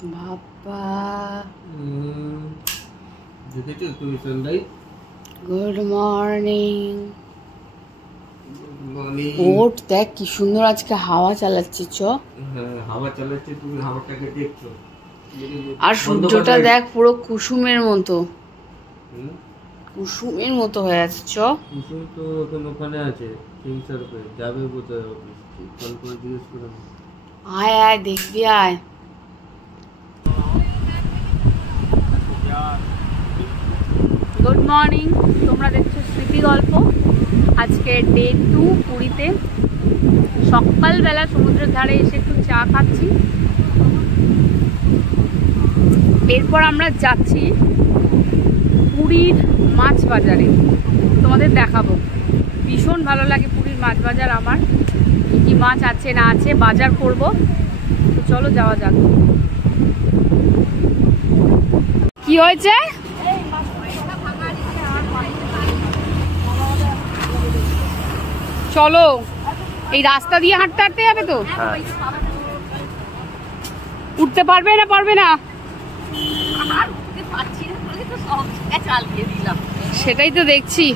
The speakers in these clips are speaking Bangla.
বাবা দেখেছো তুমি সন্ধ্যাই? Good morning. ওঠ, দেখ কি সুন্দর আজকে হাওয়া চালাচ্ছে। হাওয়া চালাচ্ছে, তুমি হাওয়াটাকে দেখছো। আর সূর্যটা দেখ পুরো কুসুমের মতো, কুসুমের মতো হয়ে আছে। কুসুম তো এখন ওখানে আছে, সিংসার পে যাবে বোধহয় অফিস। কল করে জিজ্ঞেস করে আয় আয় দেখবি, আয়। গুড মর্নিং, তোমরা দেখছো স্মৃতি গল্প। আজকে ডে 2 পুরীতে। সকালবেলা সমুদ্রের ধারে এসে একটু চা খাচ্ছি। এরপর আমরা যাচ্ছি পুরীর মাছ বাজারে, তোমাদের দেখাবো। ভীষণ ভালো লাগে পুরীর মাছ বাজার আমার। কী কী মাছ আছে না আছে বাজার করব, তো চলো যাওয়া যাক। কি হয়েছে? চলো, এই রাস্তা দিয়ে হাঁটতে হাঁটতে যাবে তো? উঠতে পারবে না? পারবে না, সেটাই তো দেখছি।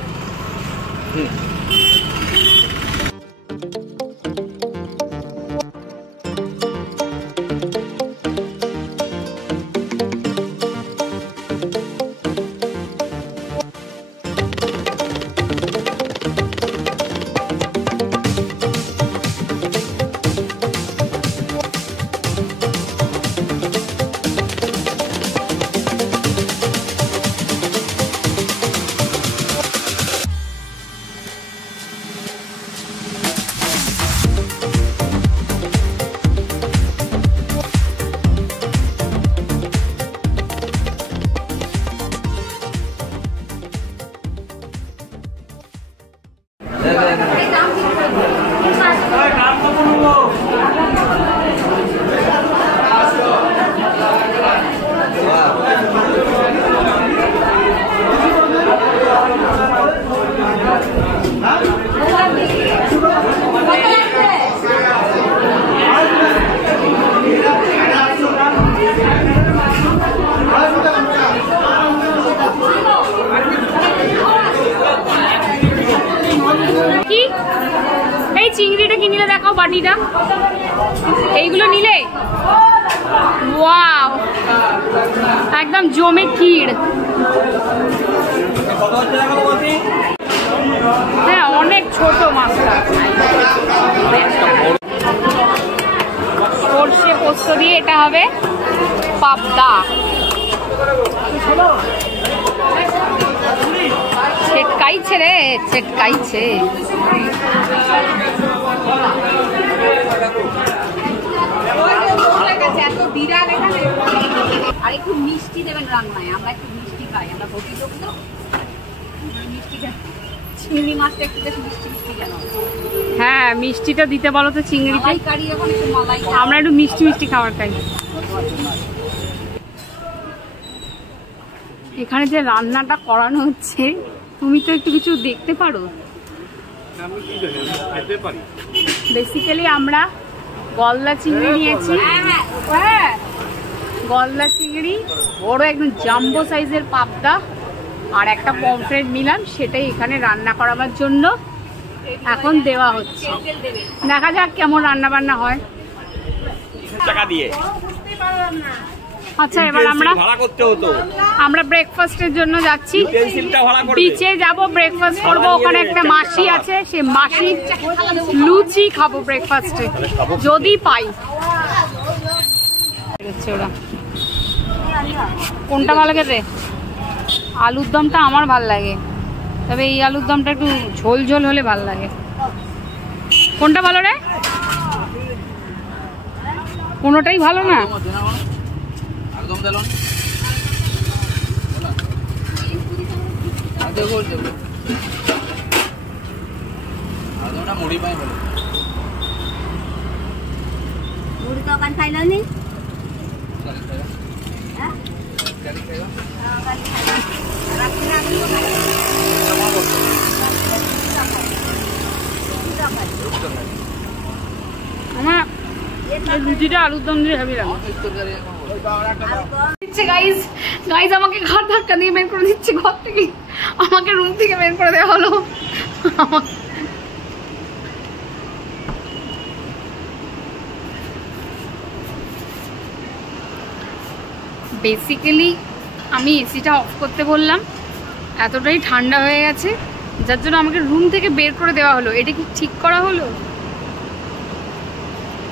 এই চিংড়িটা কি নিলে দেখাও, বাটিটা। এইগুলো নিলে ওয়াও, একদম জমে ক্ষীর। হ্যাঁ, অনেক ছোট মাছটা। সর্ষে পোস্ত দিয়ে এটা হবে পাবদা। ছেটকাইছে রে, ছেটকাইছে। আর একটু মিষ্টি দেবেন রান্নায়, আমরা একটু মিষ্টি খাই, আমরা ভর্তি তো মিষ্টি খাই। চিংড়ি মাছটা একটু বেশ মিষ্টি মিষ্টি কেন? হ্যাঁ, মিষ্টিটা দিতে বলো তো চিংড়িতে। আমরা একটু মিষ্টি মিষ্টি খাবার খাই। এখানে যে রান্নাটা করানো হচ্ছে, তুমি তো একটু কিছু দেখতে পারো। বেসিক্যালি আমরা গলদা চিংড়ি নিয়েছি। হ্যাঁ, গলদা চিংড়ি, বড় একদম জাম্বো সাইজের পাবদা, আর একটা পমফ্রেট নিলাম। সেটাই এখানে রান্না করাবার জন্য এখন দেওয়া হচ্ছে। দেখা যাক কেমন রান্না বান্না হয়। টাকা দিয়ে। আচ্ছা, এবার আমরা ব্রেকফাস্টের জন্য যাচ্ছি। বিচে যাব, ব্রেকফাস্ট করবো। ওখানে একটা মাসি আছে, সে মাসি লুচি খাবো ব্রেকফাস্টে, যদি পাই। ওরা কোনটা ভালো খেতে? আলুর দমটা আমার ভাল লাগে, তবে এই আলুর দমটা একটু ঝোল ঝোল হলে ভাল লাগে। কোনটা ভালো রে? কোনোটাই ভালো না। মুড়ি পাই বলে মুড়ি দোকান খাইল নি? আমার লুচিটা আলুর দম দিয়ে ভাবি লাগে। গাইজ গাইজ আমাকে ঘর ধাক্কা দিয়ে বের করে দিচ্ছে ঘর থেকে, আমাকে রুম থেকে বের করে দেওয়া হলো। বেসিক্যালি আমি এসিটা অফ করতে বললাম, এতটাই ঠান্ডা হয়ে গেছে যার জন্য আমাকে রুম থেকে বের করে দেওয়া হলো। এটা কি ঠিক করা হলো?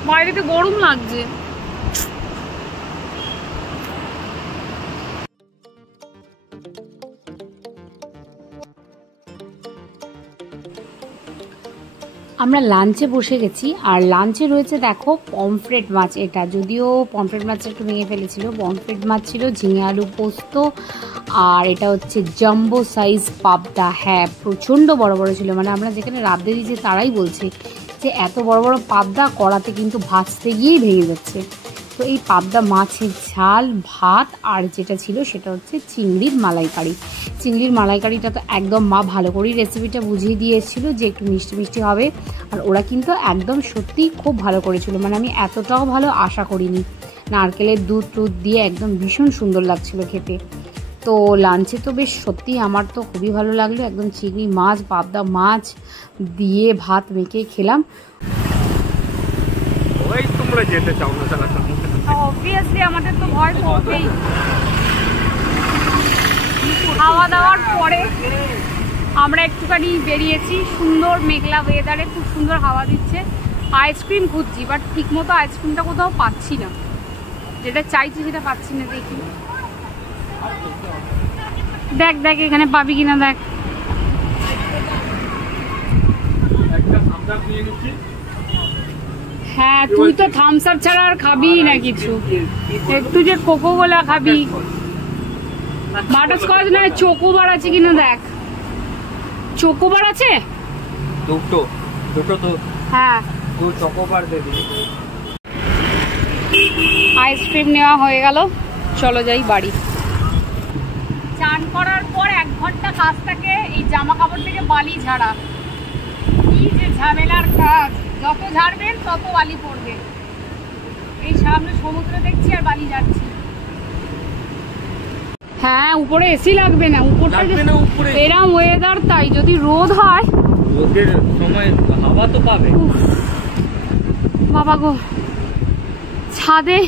বাইরেতে গরম লাগছে। আমরা লাঞ্চে বসে গেছি, আর লাঞ্চে রয়েছে দেখো পমফ্রেট মাছ। এটা যদিও পমফ্রেট মাছটা একটু ভেঙে ফেলেছিল, পমফ্রেট মাছ ছিল, ঝিঙে আলু পোস্ত, আর এটা হচ্ছে জাম্বো সাইজ পাবদা। হ্যাঁ, প্রচণ্ড বড় বড় ছিল, মানে আমরা যেখানে রাঁধতে দিয়েছি তারাই বলছে যে এত বড় বড় পাবদা কড়াতে কিন্তু ভাজতে গিয়েই ভেঙে যাচ্ছে। তো এই পাবদা মাছের ঝাল, ভাত, আর যেটা ছিল সেটা হচ্ছে চিংড়ির মালাইকারি। চিংড়ির মালাইকারিটা তো একদম মা ভালো করেই রেসিপিটা বুঝিয়ে দিয়ে এসেছিলো যে একটু মিষ্টি মিষ্টি হবে, আর ওরা কিন্তু একদম সত্যিই খুব ভালো করেছিল, মানে আমি এতটাও ভালো আশা করিনি। নারকেলের দুধ টুধ দিয়ে একদম ভীষণ সুন্দর লাগছিল খেতে। তো লাঞ্চে তো বেশ সত্যিই আমার তো খুবই ভালো লাগলো, একদম চিংড়ি মাছ, পাবদা মাছ দিয়ে ভাত মেখে খেলাম। তোমরা যেতে চাও না তাহলে অবভিয়াসলি আমাদের তো ভয় করবেই। খাওয়া দাওয়ার পরে আমরা একটুখানি বেরিয়েছি, সুন্দর মেঘলা ওয়েদারে, খুব সুন্দর হাওয়া দিচ্ছে। আইসক্রিম খুঁজছি, বাট ঠিক মতো আইসক্রিমটা কোথাও পাচ্ছি না, যেটা চাইছি সেটা পাচ্ছি না। দেখি দেখ দেখ এখানে পাবি কিনা দেখ। হ্যাঁ, তুই তো থামস আপ ছাড়া আর খাবি না কিছু, একটু যে কোকো কোলা খাবি। বাটারস্কচ না চোকোবার আছে কিনা দেখ। চোকোবার আছে দুটো তো। হ্যাঁ, দু চকোবার দে দিন। আইসক্রিম নেওয়া হয়ে গেল, চলো যাই বাড়ি। চান করার পর 1 ঘন্টা কাজ থাকে এই জামা কাপড় থেকে বালি ঝাড়া। কি যে ঝামেলার কাজ, যত ঝাড়বেন তত বালি পড়বে। এই সামনে সমুদ্র দেখছি আর বালি ঝাড়ছি। হ্যাঁ, উপরে এসি লাগবে না, উপরে এরম ওয়েদার, তাই যদি রোদ হয় রোদের সময় হাওয়া তো পাবে। বাবা গো, ছাদে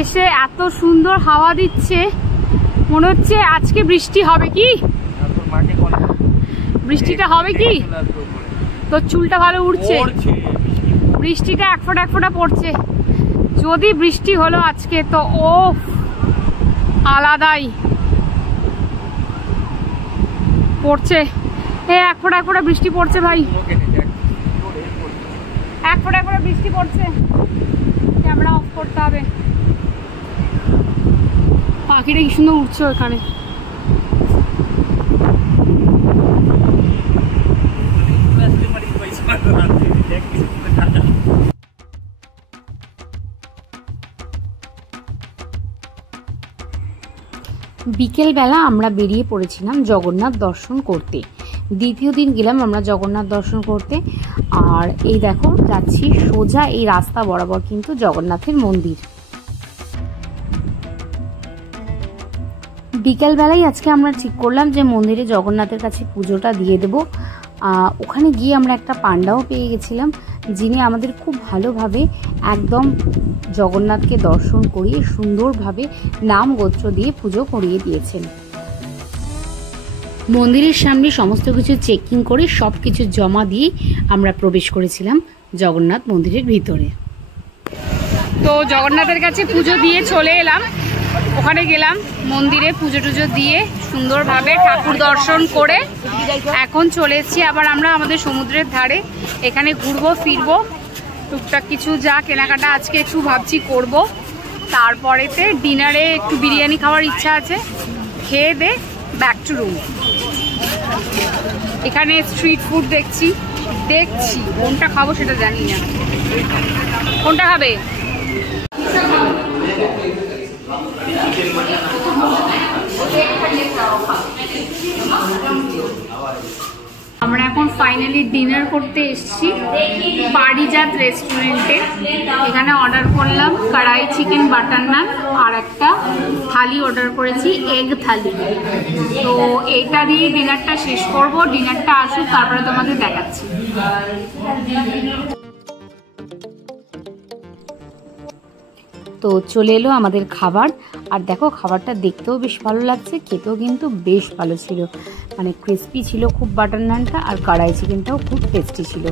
এসে এত সুন্দর হাওয়া দিচ্ছে, মনে হচ্ছে আজকে বৃষ্টি হবে। কি বৃষ্টিটা হবে কি? তোর চুলটা ভালো উড়ছে, বৃষ্টিটা এক ফোঁটা পড়ছে। যদি বৃষ্টি হলো আজকে তো ও আলাদাই পড়ছে। এক ফোঁটা বৃষ্টি পড়ছে ভাই, এক ফোঁটা বৃষ্টি পড়ছে। ক্যামেরা অফ করতে হবে। পাখিটা কি সুন্দর উঠছে ওখানে। বিকেলবেলা আমরা বেরিয়ে পড়েছিলাম জগন্নাথ দর্শন করতে। দ্বিতীয় দিন গেলাম আমরা জগন্নাথ দর্শন করতে, আর এই দেখো যাচ্ছি সোজা এই রাস্তা বরাবর কিন্তু জগন্নাথের মন্দির। বিকেলবেলায় আজকে আমরা ঠিক করলাম যে মন্দিরে জগন্নাথের কাছে পুজোটা দিয়ে দেব। ওখানে গিয়ে আমরা একটা পান্ডাও পেয়ে গেছিলাম, যিনি আমাদের খুব ভালোভাবে একদম জগন্নাথকে দর্শন করিয়ে সুন্দরভাবে নাম গোত্র দিয়ে পুজো করিয়ে দিয়েছেন। মন্দিরের সামনে সমস্ত কিছু চেকিং করে সব কিছু জমা দিয়ে আমরা প্রবেশ করেছিলাম জগন্নাথ মন্দিরের ভিতরে। তো জগন্নাথের কাছে পুজো দিয়ে চলে এলাম, ওখানে গেলাম মন্দিরে পুজো টুজো দিয়ে সুন্দরভাবে ঠাকুর দর্শন করে এখন চলে এসেছি আবার আমরা আমাদের সমুদ্রের ধারে। এখানে ঘুরবো ফিরবো, টুকটাক কিছু যা কেনাকাটা আজকে একটু ভাবছি করব। তারপরেতে ডিনারে একটু বিরিয়ানি খাওয়ার ইচ্ছা আছে, খেয়ে দে ব্যাক টু রুম। এখানে স্ট্রিট ফুড দেখছি কোনটা খাবো সেটা জানি না। কোনটা খাবে? আমরা এখন ফাইনালি ডিনার করতে এসেছি পারিজাত রেস্টুরেন্টে। এখানে অর্ডার করলাম কড়াই চিকেন বাটার নান আর একটা থালি অর্ডার করেছি এগ থালি। তো এইটা দিয়ে ডিনারটা শেষ করব। ডিনারটা আসুক তারপরে তোমাদের দেখাচ্ছি। তো চলে এলো আমাদের খাবার। আর দেখো খাবারটা দেখতেও বেশ ভালো লাগছে, খেতেও কিন্তু বেশ ভালো ছিল, মানে ক্রিস্পি ছিল খুব বাটার নানটা, আর কড়াই চিকেনটাও খুব টেস্টি ছিল।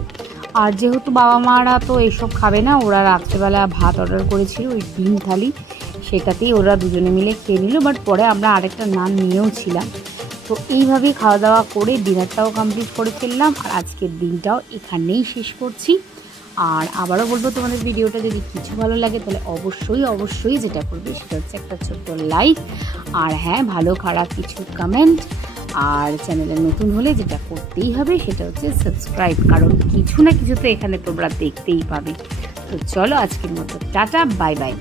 আর যেহেতু বাবা মারা তো এসব খাবে না, ওরা রাত্রেবেলা ভাত অর্ডার করেছিল ওই ডিম থালি, সেটাতেই ওরা দুজনে মিলে খেয়ে নিল। বাট পরে আমরা আরেকটা নান নিয়েও ছিলাম। তো এইভাবেই খাওয়া দাওয়া করে ডিনারটাও কমপ্লিট করে ফেললাম। আর আজকের দিনটাও এখানেই শেষ করছি। আর আবারও বলবো, তোমাদের ভিডিওটা যদি কিছু ভালো লাগে তাহলে অবশ্যই যেটা করবে সেটা হচ্ছে একটা ছোট্ট লাইক, আর হ্যাঁ ভালো খারাপ কিছু কমেন্ট, আর চ্যানেলে নতুন হলে যেটা করতেই হবে সেটা হচ্ছে সাবস্ক্রাইব, কারণ কিছু না কিছু তো এখানে তোমরা দেখতেই পাবে। তো চলো আজকের মতো টাটা, বাই বাই।